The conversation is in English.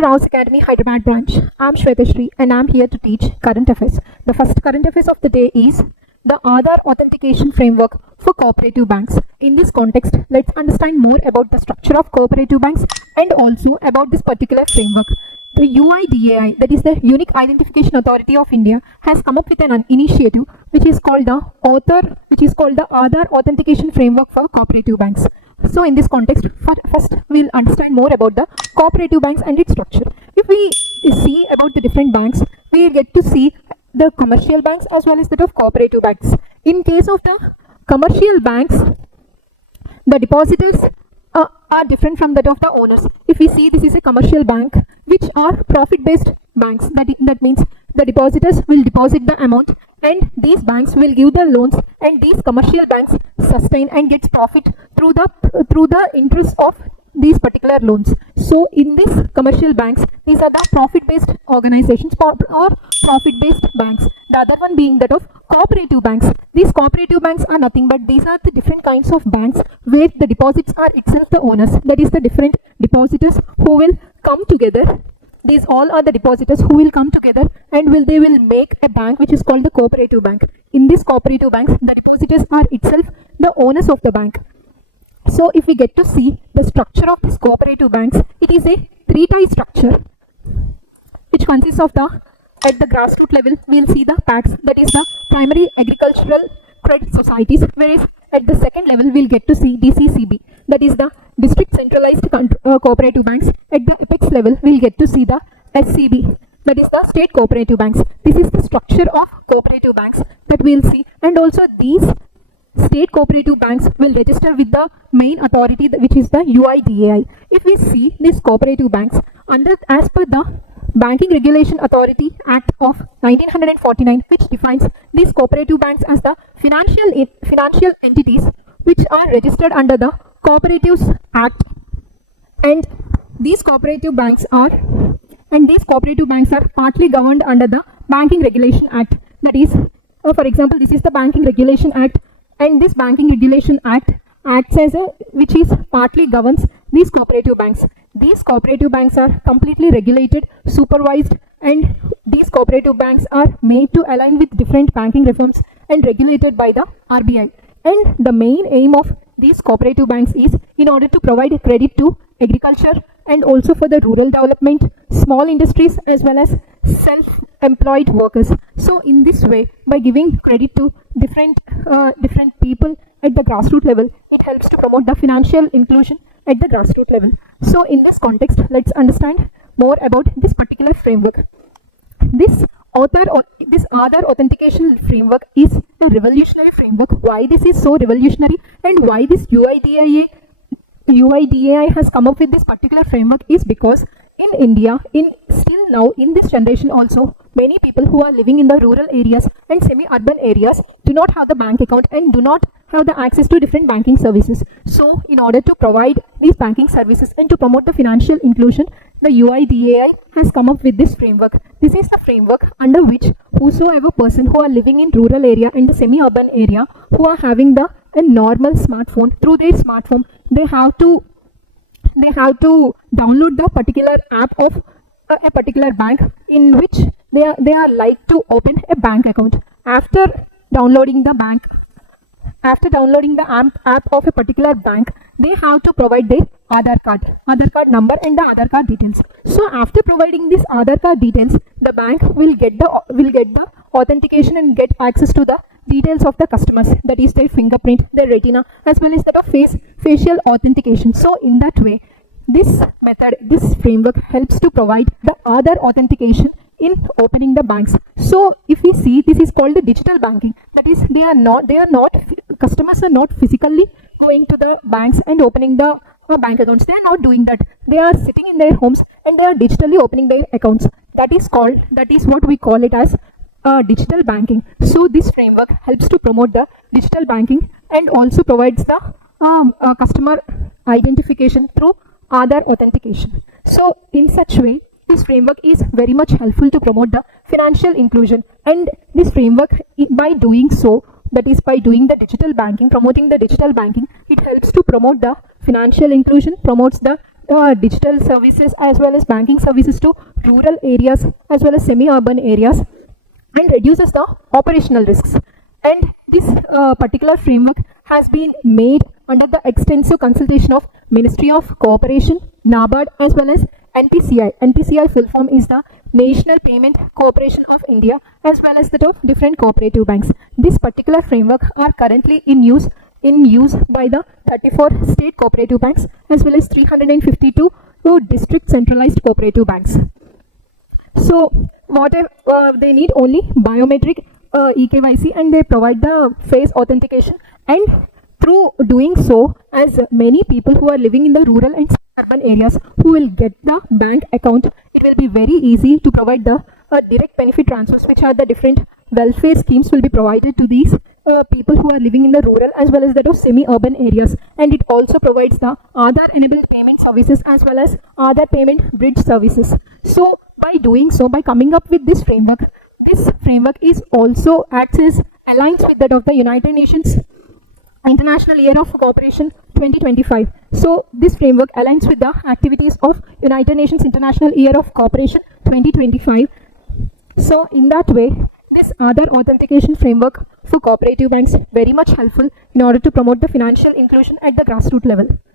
to Raos Academy, Hyderabad Branch. I'm Shwetashri and I'm here to teach current affairs. The first current affairs of the day is the Aadhaar Authentication Framework for Cooperative Banks. In this context, let's understand more about the structure of cooperative banks and also about this particular framework. The UIDAI, that is the Unique Identification Authority of India, has come up with an initiative which is called the Aadhaar Authentication Framework for Cooperative Banks. So in this context, first we'll understand more about the cooperative banks and its structure. If we see about the different banks, we get to see the commercial banks as well as that of cooperative banks. In case of the commercial banks, the depositors are different from that of the owners. If we see, this is a commercial bank which are profit-based banks. That means the depositors will deposit the amount and these banks will give the loans, and these commercial banks sustain and gets profit through the interest of these particular loans. So in these commercial banks, these are the profit-based organizations or profit-based banks. The other one being that of cooperative banks. These cooperative banks are nothing but these are the different kinds of banks where the deposits are itself the owners. That is the different depositors who will come together. These all are the depositors who will come together and they will make a bank which is called the cooperative bank. In this cooperative banks, the depositors are itself the owners of the bank. So if we get to see the structure of this cooperative banks, it is a three-tie structure which consists of at the grassroots level, we will see the PACs, that is the Primary Agricultural Credit Societies, whereas at the second level, we will get to see DCCB, that is the District Centralized Cooperative Banks. At the apex level, we will get to see the SCB, that is the State Cooperative Banks. This is the structure of cooperative banks that we will see, and also these state cooperative banks will register with the main authority, which is the UIDAI. If we see these cooperative banks as per the Banking Regulation Authority Act of 1949, which defines these cooperative banks as the financial entities which are registered under the Cooperatives Act, and these cooperative banks are partly governed under the Banking Regulation Act. That is, for example, this is the Banking Regulation Act, and this Banking Regulation Act acts as which is partly governs these cooperative banks. These cooperative banks are completely regulated, supervised, and these cooperative banks are made to align with different banking reforms and regulated by the RBI. And the main aim of these cooperative banks is in order to provide credit to agriculture and also for the rural development, small industries as well as self-employed workers. So in this way, by giving credit to different people at the grassroots level, it helps to promote the financial inclusion at the grassroots level. So in this context, let's understand more about this particular framework. This Aadhaar Authentication Framework is a revolutionary framework. Why this is so revolutionary and why this UIDAI has come up with this particular framework is because in India, still now in this generation also, many people who are living in the rural areas and semi-urban areas do not have the bank account and do not have the access to different banking services. So in order to provide these banking services and to promote the financial inclusion, the UIDAI has come up with this framework. This is the framework under which whosoever person who are living in rural area and the semi-urban area who are having a normal smartphone, through their smartphone, they have to download the particular app of a particular bank in which they are like to open a bank account. After downloading the app of a particular bank, they have to provide their Aadhaar card number and the Aadhaar card details. So after providing this Aadhaar card details, the bank will get the authentication and get access to the details of the customers, that is their fingerprint, their retina, as well as that of facial authentication. So in that way, this framework helps to provide the Aadhaar authentication in opening the banks. So if we see, this is called the digital banking. That is, customers are not physically going to the banks and opening the bank accounts. They are not doing that. They are sitting in their homes and they are digitally opening their accounts. That is what we call it as digital banking. So this framework helps to promote the digital banking and also provides the customer identification through Aadhaar authentication. So in such way, this framework is very much helpful to promote the financial inclusion, and this framework, by doing so, that is by doing the digital banking, promoting the digital banking, it helps to promote the financial inclusion, promotes the digital services as well as banking services to rural areas as well as semi-urban areas, and reduces the operational risks. And this particular framework has been made under the extensive consultation of Ministry of Cooperation, NABARD as well as NPCI. NPCI full form is the National Payment Corporation of India as well as that of different cooperative banks. This particular framework are currently in use by the 34 state cooperative banks as well as 352 district centralized cooperative banks. So whatever they need only biometric eKYC, and they provide the face authentication, and through doing so, as many people who are living in the rural and urban areas who will get the bank account, it will be very easy to provide the direct benefit transfers, which are the different welfare schemes will be provided to these people who are living in the rural as well as that of semi-urban areas. And it also provides the Aadhaar enabled payment services as well as Aadhaar payment bridge services. So by doing so, by coming up with this framework is also acts as aligns with that of the United Nations International Year of Cooperation 2025. So this framework aligns with the activities of United Nations International Year of Cooperation 2025. So in that way, this Aadhaar authentication framework for cooperative banks very much helpful in order to promote the financial inclusion at the grassroots level.